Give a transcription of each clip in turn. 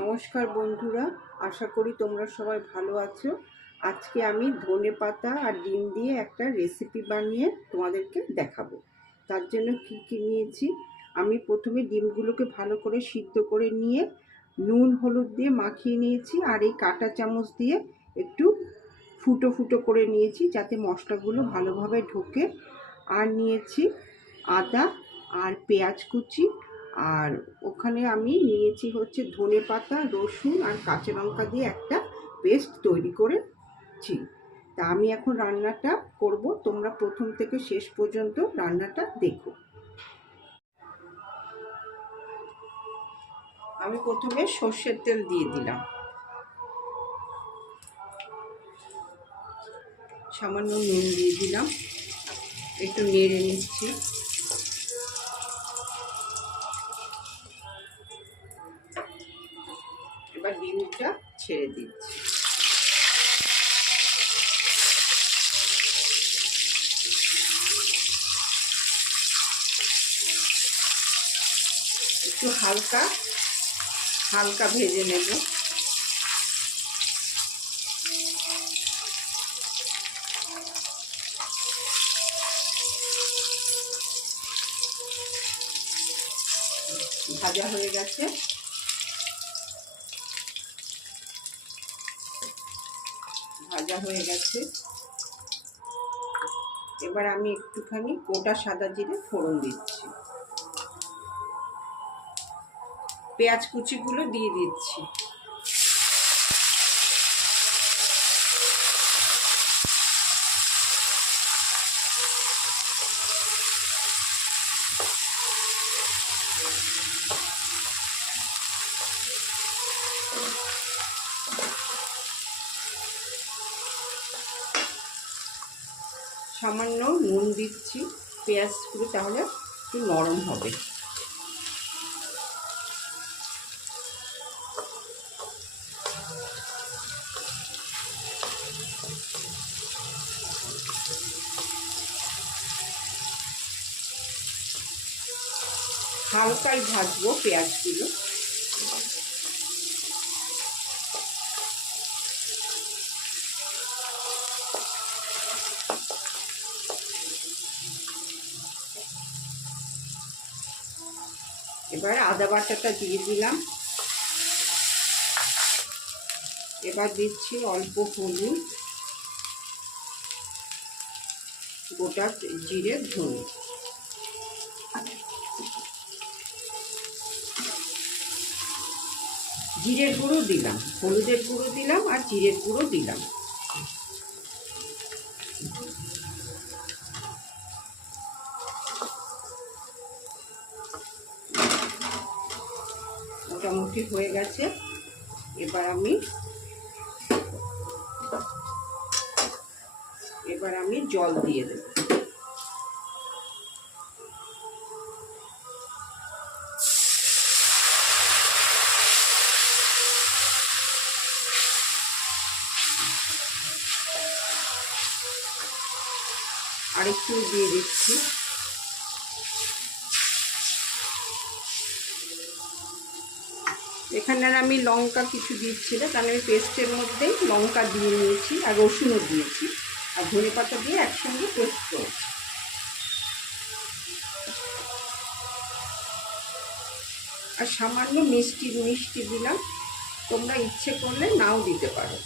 নমস্কার বন্ধুরা, আশা করি তোমরা সবাই ভালো আছো। আজকে আমি ধনে পাতা আর ডিম দিয়ে একটা রেসিপি বানিয়ে তোমাদেরকে দেখাবো। তার জন্য কি কি নিয়েছি? আমি প্রথমে ডিমগুলোকে ভালো করে সিদ্ধ করে নিয়ে নুন, হলুদ দিয়ে মাখিয়ে নিয়েছি আর এই কাঁটা চামচ দিয়ে একটু ফুটো ফুটো করে নিয়েছি যাতে মশলাগুলো ভালোভাবে ঢোকে। আর নিয়েছি আদা আর পেঁয়াজ কুচি আর ওখানে আমি নিয়েছি হচ্ছে ধনে পাতা, রসুন আর কাঁচা লঙ্কা দিয়ে একটা পেস্ট তৈরি করেছি। তা আমি এখন রান্নাটা করব। তোমরা প্রথম থেকে শেষ পর্যন্ত রান্নাটা দেখো। আমি প্রথমে সর্ষের তেল দিয়ে দিলাম। সামান্য নুন দিয়ে দিলাম। একটু নেড়ে নিচ্ছি। ছেড়ে একটু হালকা হালকা ভেজে নেব। ভাজা হয়ে গেছে। ভাজা হয়ে গেছে। এবার আমি একটুখানি গোটা সাদা জিরে ফোড়ন দিচ্ছি। পেঁয়াজ কুচিগুলো দিয়ে দিচ্ছি। সামান্য নুন দিচ্ছি পেঁয়াজগুলো তাহলে একটু নরম হবে। হালকাই ভাজবো পেঁয়াজগুলো। এবার আদা বাটাটা দিয়ে দিলাম। এবার দিচ্ছি অল্প হলুদ, গোটা জিরে, ধনে। জিরের গুঁড়ো দিলাম, হলুদের গুঁড়ো দিলাম আর জিরের গুঁড়ো দিলাম। মোটামুটি হয়ে গেছে। এবার আমি এবার আমি জল দিয়ে দেব। আরেকটু দিয়ে দিচ্ছি। এখানে আর আমি লঙ্কা কিছু দিচ্ছি না, কারণ আমি পেস্টের মধ্যেই লঙ্কা দিয়ে নিয়েছি আর রসুনও দিয়েছি। আর ধনে পাতা দিয়ে একসঙ্গে পেস্ট করেছি। আর সামান্য মিষ্টি মিষ্টি দিলাম। তোমরা ইচ্ছে করলে নাও দিতে পারো।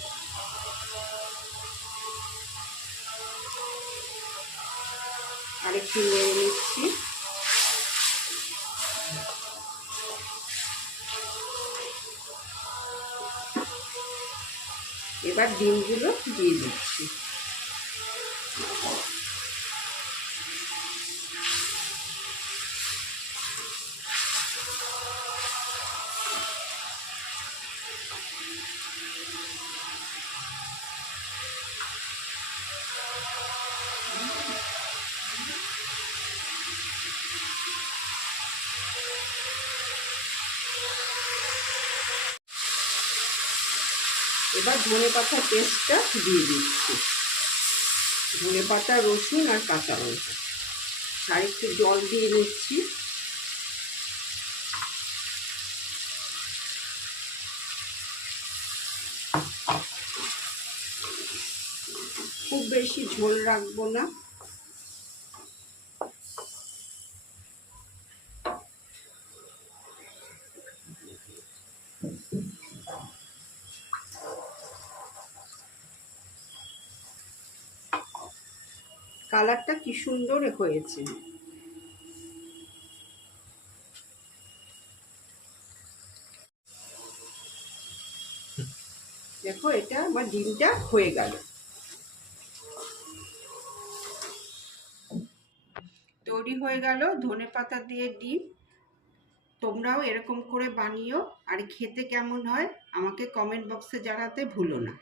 আরেকটু নেড়ে নিচ্ছি। এবার ডিমগুলো দিয়ে দিচ্ছি। এবার ধনে পাতার পেস্টটা দিয়ে দিচ্ছি। ধনে পাতা, রসুন আর কাঁচা লঙ্কা। আর জল দিয়ে নিচ্ছি। খুব বেশি ঝোল রাখব না। কালারটা কি সুন্দর হয়েছে। দেখো, এটা আমার ডিমটা হয়ে গেল। তৈরি হয়ে গেল ধনে পাতা দিয়ে ডিম। তোমরাও এরকম করে বানিও, আর খেতে কেমন হয় আমাকে কমেন্ট বক্সে জানাতে ভুলো না।